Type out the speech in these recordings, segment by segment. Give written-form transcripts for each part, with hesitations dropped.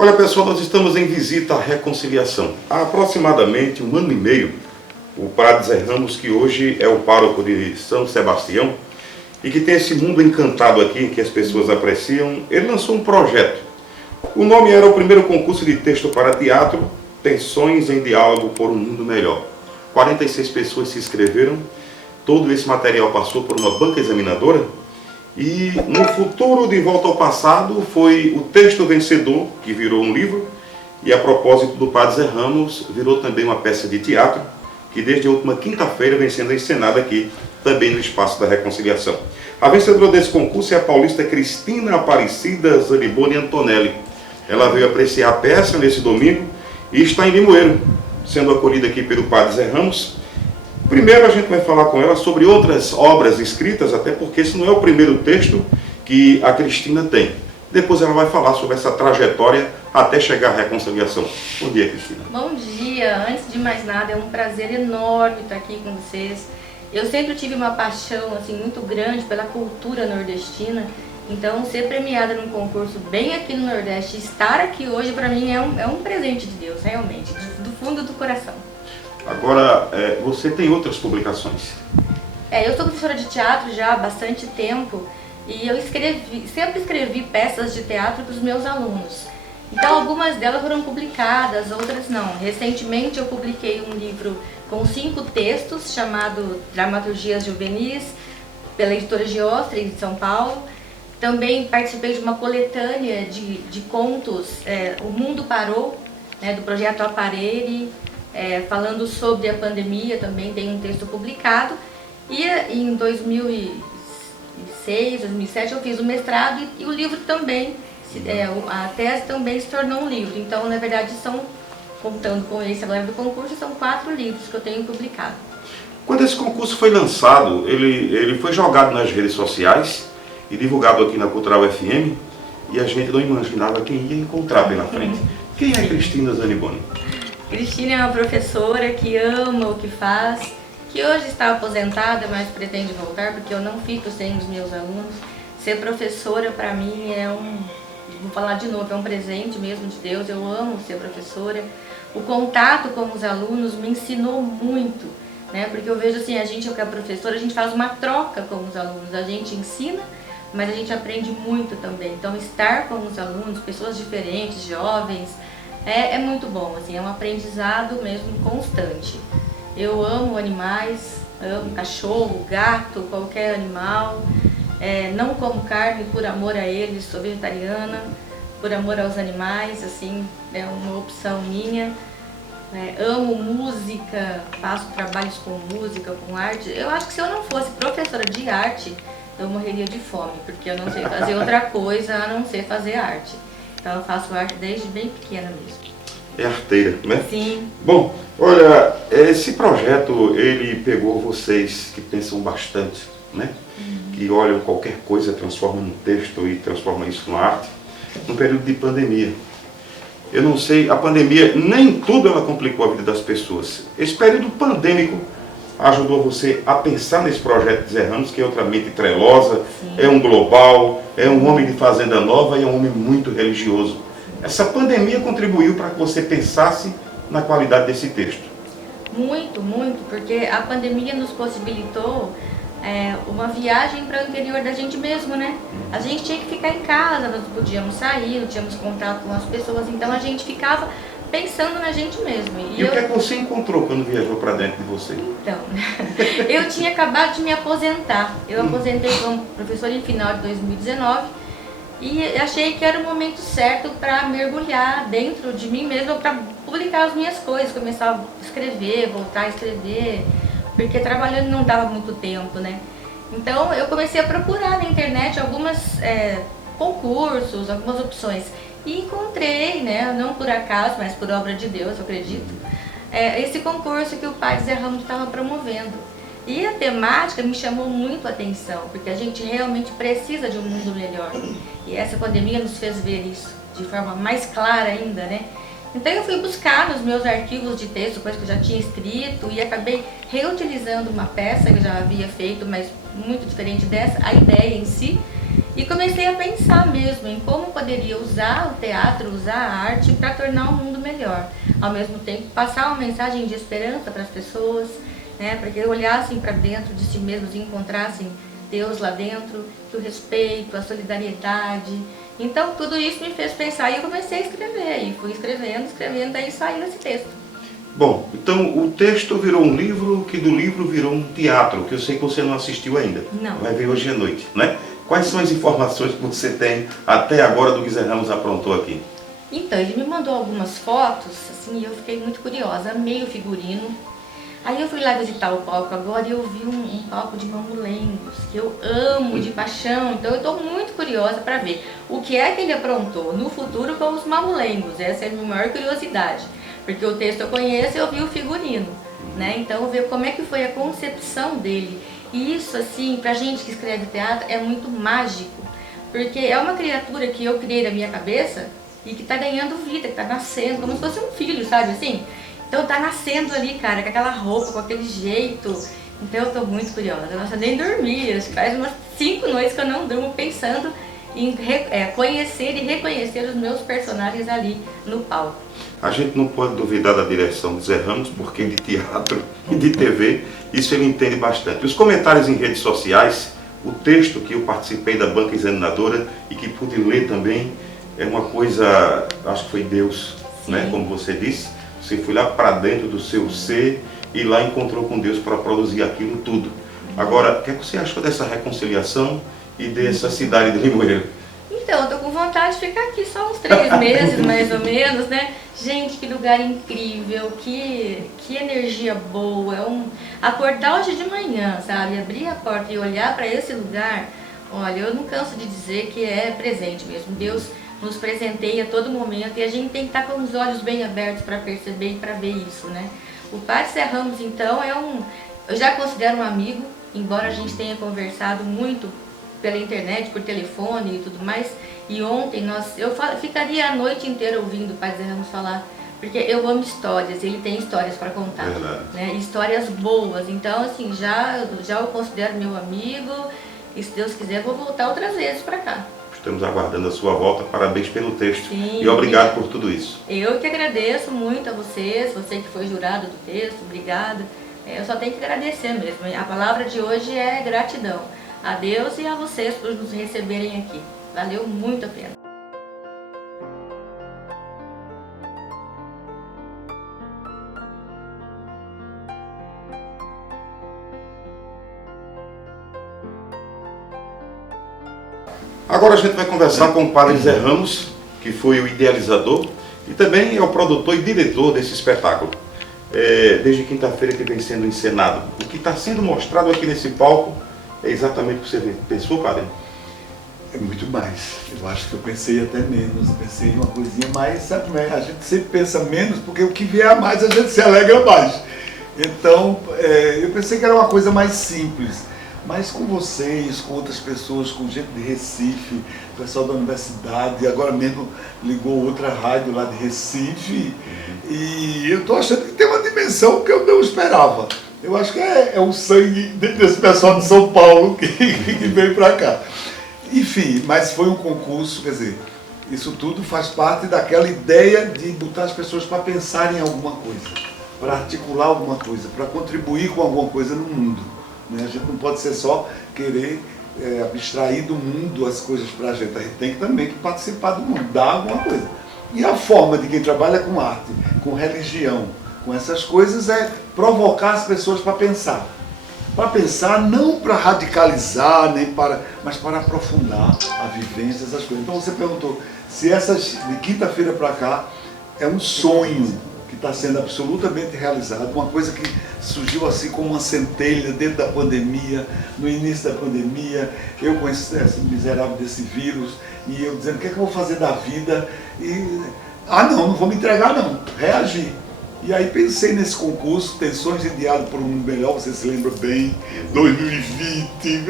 Olha pessoal, nós estamos em visita à reconciliação. Há aproximadamente 1 ano e meio, o padre Zé Ramos, que hoje é o pároco de São Sebastião, e que tem esse mundo encantado aqui, que as pessoas apreciam, ele lançou um projeto. O nome era o primeiro concurso de texto para teatro, Tensões em Diálogo por um Mundo Melhor. 46 pessoas se inscreveram, todo esse material passou por uma banca examinadora, e no futuro, de volta ao passado, foi o texto vencedor, que virou um livro, e a propósito do padre Zé Ramos, virou também uma peça de teatro, que desde a última quinta-feira vem sendo encenada aqui, também no Espaço da Reconciliação. A vencedora desse concurso é a paulista Cristina Aparecida Zaniboni Antonelli. Ela veio apreciar a peça nesse domingo e está em Limoeiro, sendo acolhida aqui pelo padre Zé Ramos. Primeiro a gente vai falar com ela sobre outras obras escritas, até porque esse não é o primeiro texto que a Cristina tem. Depois ela vai falar sobre essa trajetória até chegar à reconciliação. Bom dia, Cristina. Bom dia. Antes de mais nada, é um prazer enorme estar aqui com vocês. Eu sempre tive uma paixão assim, muito grande pela cultura nordestina. Então, ser premiada num concurso bem aqui no Nordeste, estar aqui hoje, para mim, é um presente de Deus, realmente, do fundo do coração. Agora, você tem outras publicações? Eu sou professora de teatro já há bastante tempo e eu sempre escrevi peças de teatro para os meus alunos. Então algumas delas foram publicadas, outras não. Recentemente eu publiquei um livro com 5 textos chamado Dramaturgias Juvenis, pela editora Giostre, de São Paulo. Também participei de uma coletânea de contos, O Mundo Parou, né, do projeto Aparelhe, falando sobre a pandemia, também tem um texto publicado. E em 2006, 2007 eu fiz o mestrado e o livro também, a tese também se tornou um livro. Então, na verdade, contando com esse agora do concurso, são 4 livros que eu tenho publicado. Quando esse concurso foi lançado, ele foi jogado nas redes sociais e divulgado aqui na Cultural FM, e a gente não imaginava quem ia encontrar pela frente. Quem é Cristina Zaniboni? Cristina é uma professora que ama o que faz, que hoje está aposentada, mas pretende voltar, porque eu não fico sem os meus alunos. Ser professora para mim vou falar de novo, é um presente mesmo de Deus, eu amo ser professora. O contato com os alunos me ensinou muito, né? Porque eu vejo assim, a gente que é professora, a gente faz uma troca com os alunos, a gente ensina, mas a gente aprende muito também. Então estar com os alunos, pessoas diferentes, jovens, é muito bom, assim, é um aprendizado mesmo constante. Eu amo animais, amo cachorro, gato, qualquer animal. Não como carne por amor a eles, sou vegetariana, por amor aos animais, assim, é uma opção minha. Amo música, faço trabalhos com música, com arte. Eu acho que se eu não fosse professora de arte, eu morreria de fome, porque eu não sei fazer outra coisa a não ser fazer arte. Então eu faço arte desde bem pequena mesmo. É arteira, né? Sim. Bom, olha, esse projeto, ele pegou vocês que pensam bastante, né? Que olham qualquer coisa, transformam num texto e transformam isso numa arte, num período de pandemia. Eu não sei, a pandemia, nem tudo ela complicou a vida das pessoas. Esse período pandêmico ajudou você a pensar nesse projeto de Zé Ramos, que é outra mente trelosa, Sim. É um global, é um homem de fazenda nova e é um homem muito religioso. Essa pandemia contribuiu para que você pensasse na qualidade desse texto. Muito, muito, porque a pandemia nos possibilitou uma viagem para o interior da gente mesmo, né? A gente tinha que ficar em casa, nós não podíamos sair, não tínhamos contato com as pessoas, então a gente ficava pensando na gente mesmo. E o que é que você encontrou quando viajou para dentro de você? Então, eu tinha acabado de me aposentar. Eu aposentei como professora em final de 2019 e achei que era o momento certo para mergulhar dentro de mim mesma, para publicar as minhas coisas, começar a escrever, voltar a escrever, porque trabalhando não dava muito tempo, né? Então eu comecei a procurar na internet algumas concursos, algumas opções. E encontrei, né, não por acaso, mas por obra de Deus, eu acredito, esse concurso que o padre Zé Ramos estava promovendo. E a temática me chamou muito a atenção, porque a gente realmente precisa de um mundo melhor. E essa pandemia nos fez ver isso de forma mais clara ainda, né? Então eu fui buscar nos meus arquivos de texto, coisa que eu já tinha escrito, e acabei reutilizando uma peça que eu já havia feito, mas muito diferente dessa, a ideia em si. E comecei a pensar mesmo em como poderia usar o teatro, usar a arte para tornar o mundo melhor. Ao mesmo tempo, passar uma mensagem de esperança para as pessoas, né, para que olhassem para dentro de si mesmos e encontrassem Deus lá dentro, que o respeito, a solidariedade. Então, tudo isso me fez pensar e eu comecei a escrever. E fui escrevendo, daí saiu esse texto. Bom, então o texto virou um livro, que do livro virou um teatro, que eu sei que você não assistiu ainda. Não. Vai ver hoje à noite, né? Quais são as informações que você tem até agora do que Zé Ramos aprontou aqui? Então, ele me mandou algumas fotos, assim, e eu fiquei muito curiosa, amei o figurino. Aí eu fui lá visitar o palco agora e eu vi um palco de mamulengos, que eu amo de paixão, então eu estou muito curiosa para ver o que é que ele aprontou no futuro com os mamulengos. Essa é a minha maior curiosidade, porque o texto eu conheço e eu vi o figurino, né? Então eu ver como é que foi a concepção dele. E isso, assim, pra gente que escreve teatro é muito mágico, porque é uma criatura que eu criei na minha cabeça e que tá ganhando vida, que tá nascendo, como se fosse um filho, sabe assim? Então tá nascendo ali, cara, com aquela roupa, com aquele jeito. Então eu tô muito curiosa. Nossa, eu nem dormi, acho que faz umas 5 noites que eu não durmo pensando em conhecer e reconhecer os meus personagens ali no palco. A gente não pode duvidar da direção de Zé Ramos, porque de teatro e de TV, isso ele entende bastante. Os comentários em redes sociais, o texto que eu participei da banca examinadora e que pude ler também, é uma coisa, acho que foi Deus, né? Como você disse, você foi lá para dentro do seu ser e lá encontrou com Deus para produzir aquilo tudo. Agora, o que é que você achou dessa reconciliação e dessa cidade de Limoeiro? Então, eu tô com vontade de ficar aqui só uns 3 meses, mais ou menos, né? Gente, que lugar incrível, que energia boa. Acordar hoje de manhã, sabe? Abrir a porta e olhar para esse lugar, olha, eu não canso de dizer que é presente mesmo. Deus nos presenteia a todo momento e a gente tem que estar com os olhos bem abertos para perceber e para ver isso, né? O Padre Zé Ramos, então, eu já considero um amigo, embora a gente tenha conversado muito pela internet, por telefone e tudo mais. E ontem eu ficaria a noite inteira ouvindo o Padre Zé Ramos falar, porque eu amo histórias, ele tem histórias para contar, né? Histórias boas. Então, assim, já o considero meu amigo e, se Deus quiser, vou voltar outras vezes para cá. Estamos aguardando a sua volta. Parabéns pelo texto. Sim, e obrigado por tudo isso. Eu que agradeço muito a vocês, você que foi jurado do texto, obrigada. Eu só tenho que agradecer mesmo. A palavra de hoje é gratidão a Deus e a vocês por nos receberem aqui. Valeu muito a pena. Agora a gente vai conversar com o Padre Zé Ramos, que foi o idealizador e também é o produtor e diretor desse espetáculo. Desde quinta-feira que vem sendo encenado. O que está sendo mostrado aqui nesse palco é exatamente o que você pensou, Padre? É muito mais. Eu acho que eu pensei até menos. Pensei em uma coisinha mais, sabe, né? A gente sempre pensa menos porque o que vier a mais a gente se alegra mais. Então, eu pensei que era uma coisa mais simples. Mas com vocês, com outras pessoas, com gente de Recife, pessoal da universidade, agora mesmo ligou outra rádio lá de Recife, e eu estou achando que tem uma dimensão que eu não esperava. Eu acho que é o sangue desse pessoal de São Paulo que veio para cá. Enfim, mas foi um concurso, quer dizer, isso tudo faz parte daquela ideia de botar as pessoas para pensarem em alguma coisa, para articular alguma coisa, para contribuir com alguma coisa no mundo. A gente não pode ser só querer abstrair do mundo as coisas para a gente tem que também participar do mundo, dar alguma coisa. E a forma de quem trabalha com arte, com religião, com essas coisas é provocar as pessoas para pensar. Para pensar, não para radicalizar, mas para aprofundar a vivência, essas coisas. Então você perguntou se essas de quinta-feira para cá é um sonho que está sendo absolutamente realizado, uma coisa que surgiu assim como uma centelha dentro da pandemia, no início da pandemia, eu com esse miserável desse vírus, e eu dizendo o que é que eu vou fazer da vida, e não vou me entregar não, reagir. E aí pensei nesse concurso, Tensões Ideado por um Mundo Melhor, você se lembra bem, 2020,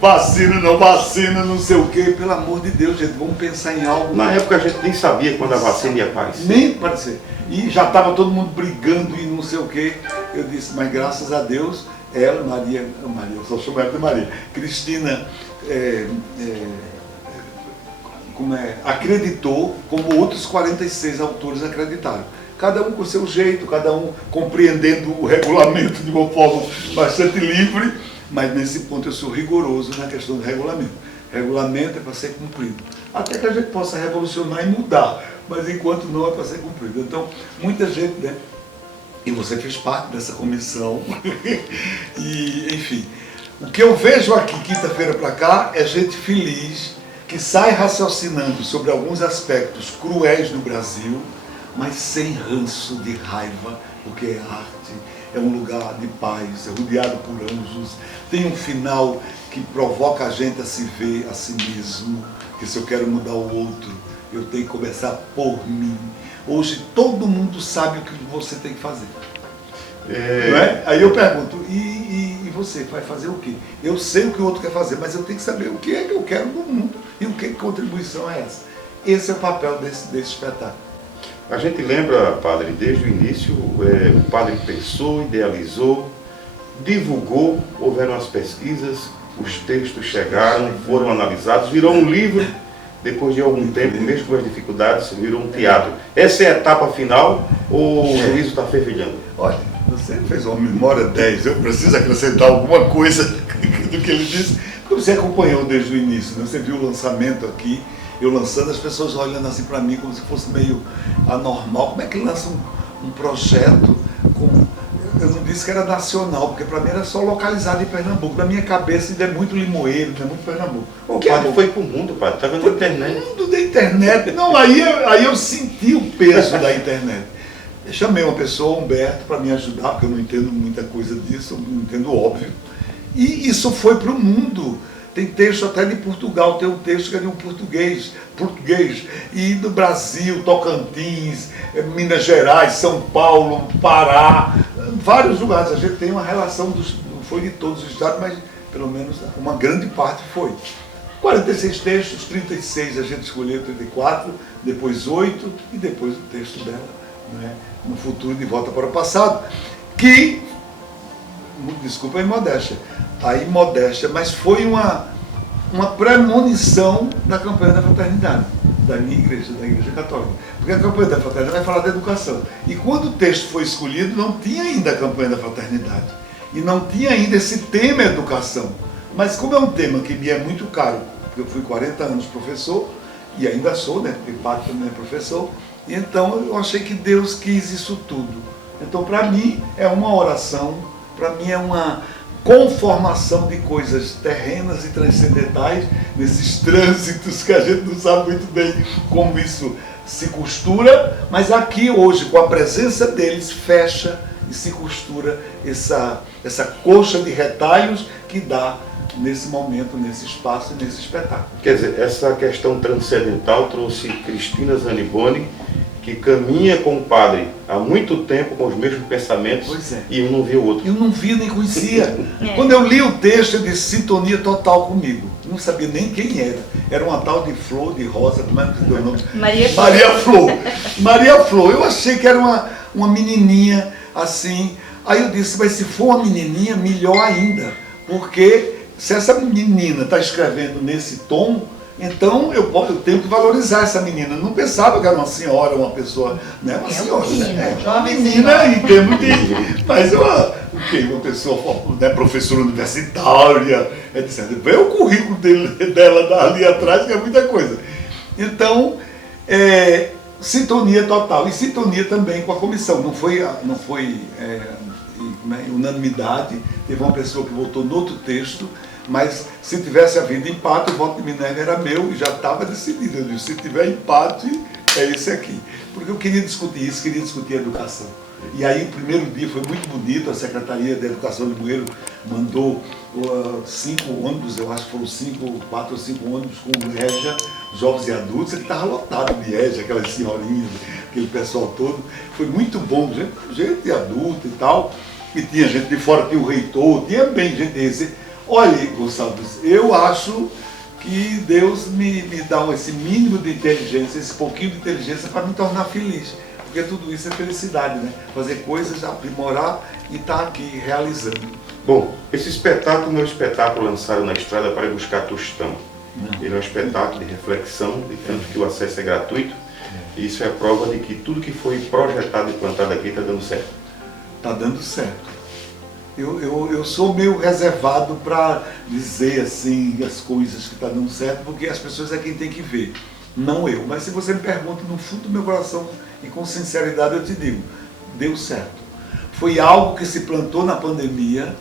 vacina, não sei o quê, pelo amor de Deus, gente, vamos pensar em algo. Na época a gente nem sabia quando a vacina ia aparecer. Nem parecer. E já estava todo mundo brigando e não sei o quê. Eu disse, mas graças a Deus ela, Maria, eu só chamo ela de Maria, Cristina, acreditou, como outros 46 autores acreditaram. Cada um com o seu jeito, cada um compreendendo o regulamento de uma forma bastante livre, mas nesse ponto eu sou rigoroso na questão do regulamento. Regulamento é para ser cumprido. Até que a gente possa revolucionar e mudar, mas enquanto não é para ser cumprido. Então, muita gente, né? E você fez parte dessa comissão. E, enfim, o que eu vejo aqui, quinta-feira para cá, é gente feliz, que sai raciocinando sobre alguns aspectos cruéis do Brasil, mas sem ranço de raiva, porque é arte, é um lugar de paz, é rodeado por anjos, tem um final que provoca a gente a se ver a si mesmo, que se eu quero mudar o outro, eu tenho que começar por mim. Hoje todo mundo sabe o que você tem que fazer. Não é? Aí eu pergunto, e você vai fazer o quê? Eu sei o que o outro quer fazer, mas eu tenho que saber o que é que eu quero no mundo e o que contribuição é essa. Esse é o papel desse espetáculo. A gente lembra, padre, desde o início, o padre pensou, idealizou, divulgou, houveram as pesquisas, os textos chegaram, foram analisados, virou um livro, depois de algum tempo, mesmo com as dificuldades, virou um teatro. Essa é a etapa final ou o juízo está fervilhando? Olha, você fez uma memória 10, eu preciso acrescentar alguma coisa do que ele disse, porque você acompanhou desde o início, né? Você viu o lançamento aqui, eu lançando, as pessoas olhando assim para mim como se fosse meio anormal. Como é que lança um projeto com... Eu não disse que era nacional, porque para mim era só localizado em Pernambuco. Na minha cabeça ainda é muito Limoeiro, ainda é muito Pernambuco. O padre foi para o mundo, padre, estava na internet. O mundo da internet. Não, aí eu senti o peso da internet. Eu chamei uma pessoa, Humberto, para me ajudar, porque eu não entendo muita coisa disso, eu não entendo óbvio. E isso foi para o mundo. Tem texto até de Portugal, tem um texto que é de um português, e do Brasil, Tocantins, Minas Gerais, São Paulo, Pará, vários lugares. A gente tem uma relação, não foi de todos os estados, mas pelo menos uma grande parte foi. 46 textos, 36 a gente escolheu, 34, depois 8 e depois o texto dela, né? No futuro de Volta para o Passado, que, desculpa a imodéstia, mas foi uma premonição da campanha da fraternidade, da minha igreja, da Igreja Católica. Porque a campanha da fraternidade vai falar da educação. E quando o texto foi escolhido, não tinha ainda a campanha da fraternidade. E não tinha ainda esse tema educação. Mas como é um tema que me é muito caro, porque eu fui 40 anos professor, e ainda sou, né? Porque Pato também é professor, e então eu achei que Deus quis isso tudo. Então, para mim, é uma oração, para mim é uma conformação de coisas terrenas e transcendentais, nesses trânsitos que a gente não sabe muito bem como isso se costura, mas aqui hoje, com a presença deles, fecha e se costura essa coxa de retalhos que dá nesse momento, nesse espaço e nesse espetáculo. Quer dizer, essa questão transcendental trouxe Cristina Zaniboni, que caminha com o padre há muito tempo com os mesmos pensamentos, e um não via o outro. Eu não via nem conhecia. Quando eu li o texto, eu disse sintonia total comigo. Eu não sabia nem quem era. Era uma tal de Flor, de Rosa, como é que deu o nome? Maria Flor. Eu achei que era uma menininha assim. Aí eu disse, mas se for uma menininha, melhor ainda. Porque se essa menina está escrevendo nesse tom, então eu tenho que valorizar essa menina. Eu não pensava que era uma senhora, uma pessoa, né? Uma senhora, né? Uma menina em termos de... Mas uma pessoa, né? Professora universitária, etc. Vê o currículo dela ali atrás, que é muita coisa. Então, sintonia total. E sintonia também com a comissão. Não foi unanimidade. Teve uma pessoa que votou no outro texto, mas se tivesse havido empate, o voto de Minerva era meu e já estava decidido. Eu disse, se tiver empate, é esse aqui. Porque eu queria discutir isso, queria discutir a educação. E aí o primeiro dia foi muito bonito, a Secretaria de Educação de Limoeiro mandou 5 ônibus, eu acho que foram 4 ou 5 ônibus com EJA, jovens e adultos, ele estava lotado de EJA, aquelas senhorinhas, aquele pessoal todo. Foi muito bom, gente adulta e tal, e tinha gente de fora, tinha o reitor, tinha bem gente de Recife. Olha, Gonçalves, eu acho que Deus me dá esse mínimo de inteligência, esse pouquinho de inteligência para me tornar feliz. porque tudo isso é felicidade, né? Fazer coisas, aprimorar e estar aqui realizando. Bom, esse espetáculo não é um espetáculo lançado na estrada para ir buscar tostão. Não. Ele é um espetáculo de reflexão, de tanto que o acesso é gratuito. E isso é a prova de que tudo que foi projetado e plantado aqui está dando certo. Está dando certo. Eu sou meio reservado para dizer assim as coisas que estão dando certo, porque as pessoas é quem tem que ver, não eu. Mas se você me pergunta no fundo do meu coração e com sinceridade, eu te digo, deu certo. Foi algo que se plantou na pandemia,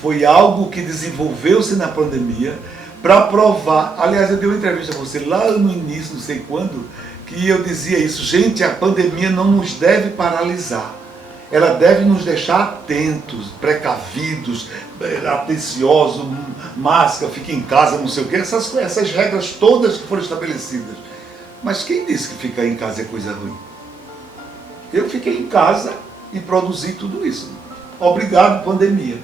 foi algo que desenvolveu-se na pandemia para provar. Aliás, eu dei uma entrevista a você lá no início, não sei quando, que eu dizia isso: gente, a pandemia não nos deve paralisar. Ela deve nos deixar atentos, precavidos, atenciosos, máscara, fique em casa, não sei o quê, essas regras todas que foram estabelecidas. Mas quem disse que ficar em casa é coisa ruim? Eu fiquei em casa e produzi tudo isso. Obrigado, pandemia.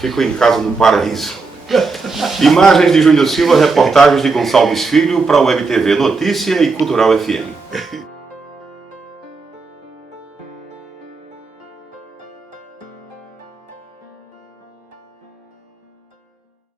Fico em casa no paraíso. Imagens de Júnior Silva, reportagens de Gonçalves Filho para a Web TV Notícia e Cultural FM.